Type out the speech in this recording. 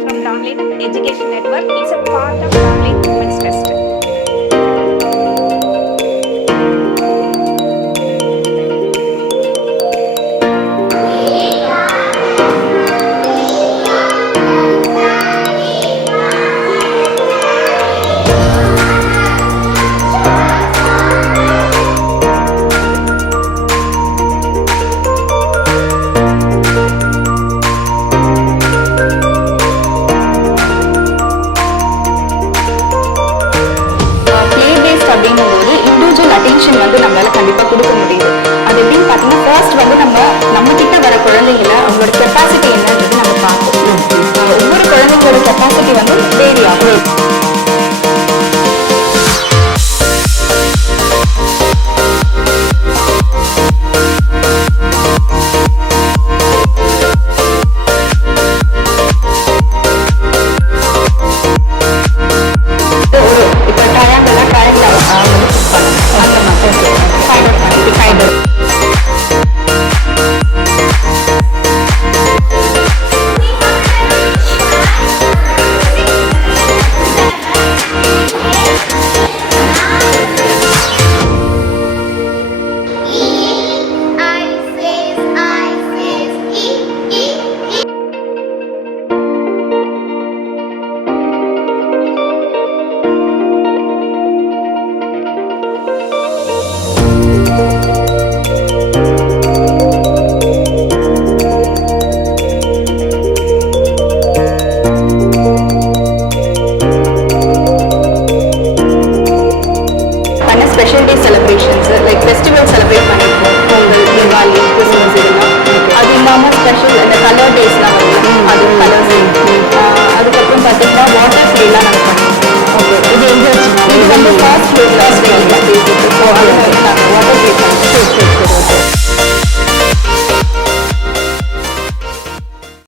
from Downline Education Network. It's a part of Downline Women's Fest. நம்மளால கண்டிப்பா கொடுக்க முடியுது. அது எப்படின்னு பாத்தீங்கன்னா ஃபர்ஸ்ட் வந்து நம்ம கிட்ட வர குழந்தைங்கள அவங்களோட கெப்பாசிட்டி என்னன்றது நம்ம பார்ப்போம். ஒவ்வொரு குழந்தைங்களோட கெப்பாசிட்டி வந்து வேரி ஆகும். Special day celebrations like festival celebrate பண்ணியிருக்கோம். பொங்கல், தீபாவளி, கிறிஸ்மஸ் இதெல்லாம். அது இல்லாமல் ஸ்பெஷல் இந்த